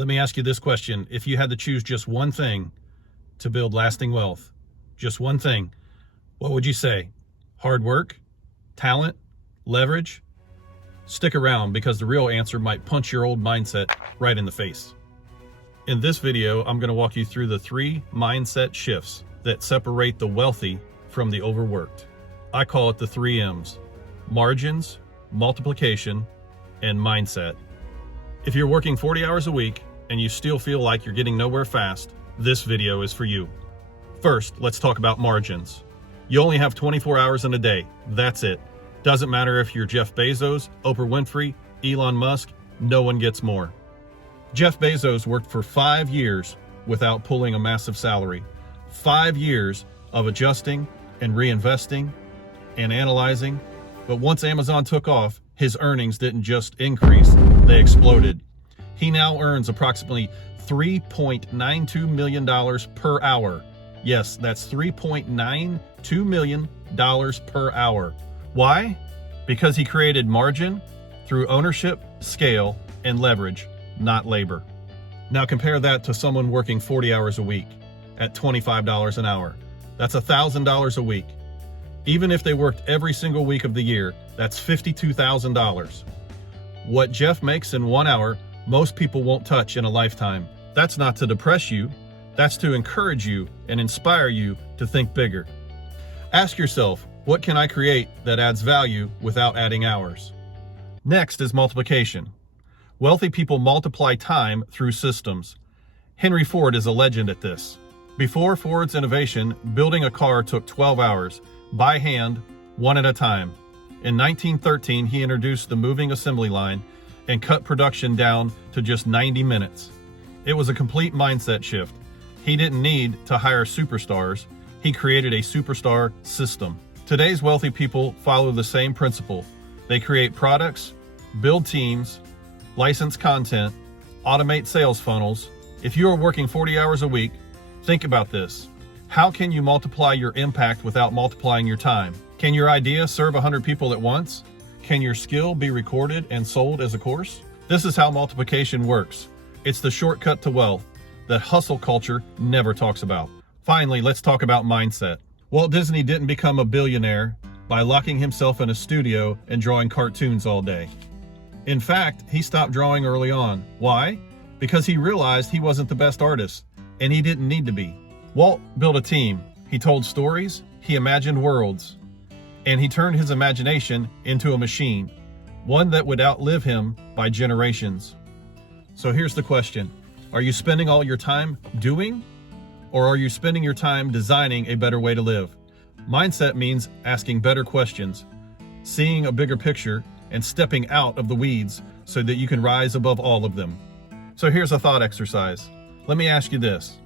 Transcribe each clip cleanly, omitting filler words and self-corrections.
Let me ask you this question. If you had to choose just one thing to build lasting wealth, just one thing, what would you say? Hard work, talent, leverage? Stick around because the real answer might punch your old mindset right in the face. In this video, I'm going to walk you through the 3 mindset shifts that separate the wealthy from the overworked. I call it the 3 M's: margins, multiplication, and mindset. If you're working 40 hours a week and you still feel like you're getting nowhere fast, this video is for you. First, let's talk about margins. You only have 24 hours in a day. That's it. Doesn't matter if you're Jeff Bezos, Oprah Winfrey, Elon Musk, no one gets more. Jeff Bezos worked for 5 years without pulling a massive salary. 5 years of adjusting and reinvesting and analyzing. But once Amazon took off, his earnings didn't just increase, they exploded. He now earns approximately $3.92 million per hour. Yes, that's $3.92 million per hour. Why? Because he created margin through ownership, scale, and leverage, not labor. Now compare that to someone working 40 hours a week at $25 an hour. That's $1,000 a week. Even if they worked every single week of the year, that's $52,000. What Jeff makes in 1 hour, most people won't touch in a lifetime. That's not to depress you. That's to encourage you and inspire you to think bigger. Ask yourself, what can I create that adds value without adding hours? Next is multiplication. Wealthy people multiply time through systems. Henry Ford is a legend at this. Before Ford's innovation, building a car took 12 hours, by hand, one at a time. In 1913, he introduced the moving assembly line and cut production down to just 90 minutes. It was a complete mindset shift. He didn't need to hire superstars. He created a superstar system. Today's wealthy people follow the same principle. They create products, build teams, license content, automate sales funnels. If you are working 40 hours a week, think about this. How can you multiply your impact without multiplying your time? Can your idea serve 100 people at once? Can your skill be recorded and sold as a course? This is how multiplication works. It's the shortcut to wealth that hustle culture never talks about. Finally, let's talk about mindset. Walt Disney didn't become a billionaire by locking himself in a studio and drawing cartoons all day. In fact, he stopped drawing early on. Why? Because he realized he wasn't the best artist, and he didn't need to be. Walt built a team. He told stories, he imagined worlds, and he turned his imagination into a machine, one that would outlive him by generations. So here's the question. Are you spending all your time doing, or are you spending your time designing a better way to live? Mindset means asking better questions, seeing a bigger picture, and stepping out of the weeds so that you can rise above all of them. So here's a thought exercise. Let me ask you this.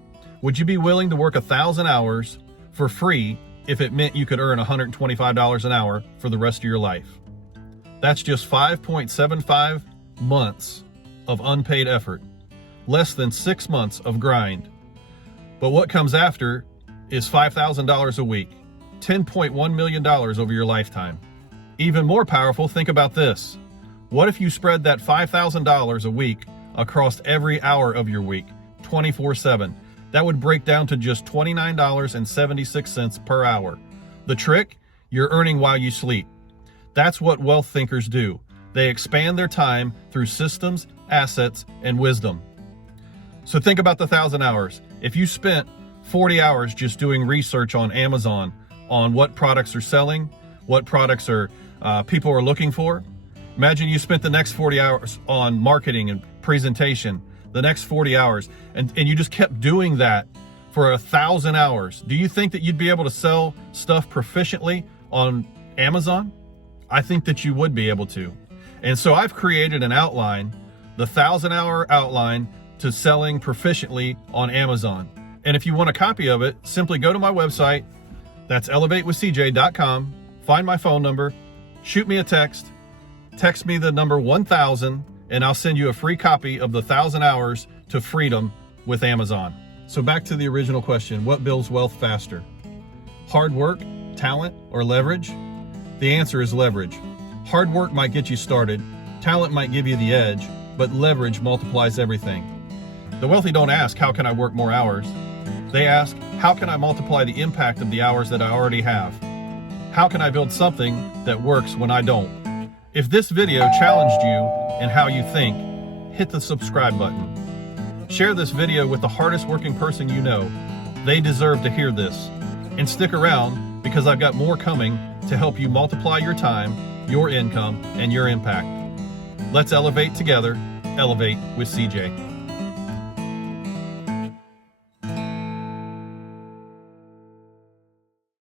Would you be willing to work 1,000 hours for free if it meant you could earn $125 an hour for the rest of your life? That's just 5.75 months of unpaid effort, less than 6 months of grind. But what comes after is $5,000 a week, $10.1 million over your lifetime. Even more powerful, think about this. What if you spread that $5,000 a week across every hour of your week, 24/7? That would break down to just $29.76 per hour. The trick? You're earning while you sleep. That's what wealth thinkers do. They expand their time through systems, assets, and wisdom. So think about the 1,000 hours. If you spent 40 hours just doing research on Amazon on what products are selling, what products are people are looking for, imagine you spent the next 40 hours on marketing and presentation, the next 40 hours, and you just kept doing that for 1,000 hours. Do you think that you'd be able to sell stuff proficiently on Amazon? I think that you would be able to. And so I've created an outline, the 1,000-hour outline to selling proficiently on Amazon. And if you want a copy of it, simply go to my website. That's elevatewithcj.com. Find my phone number, shoot me a text me the number 1000, and I'll send you a free copy of the 1,000 hours to freedom with Amazon. So back to the original question, what builds wealth faster? Hard work, talent, or leverage? The answer is leverage. Hard work might get you started, talent might give you the edge, but leverage multiplies everything. The wealthy don't ask, how can I work more hours? They ask, how can I multiply the impact of the hours that I already have? How can I build something that works when I don't? If this video challenged you in how you think, hit the subscribe button. Share this video with the hardest working person you know. They deserve to hear this. And stick around, because I've got more coming to help you multiply your time, your income, and your impact. Let's elevate together. Elevate with CJ.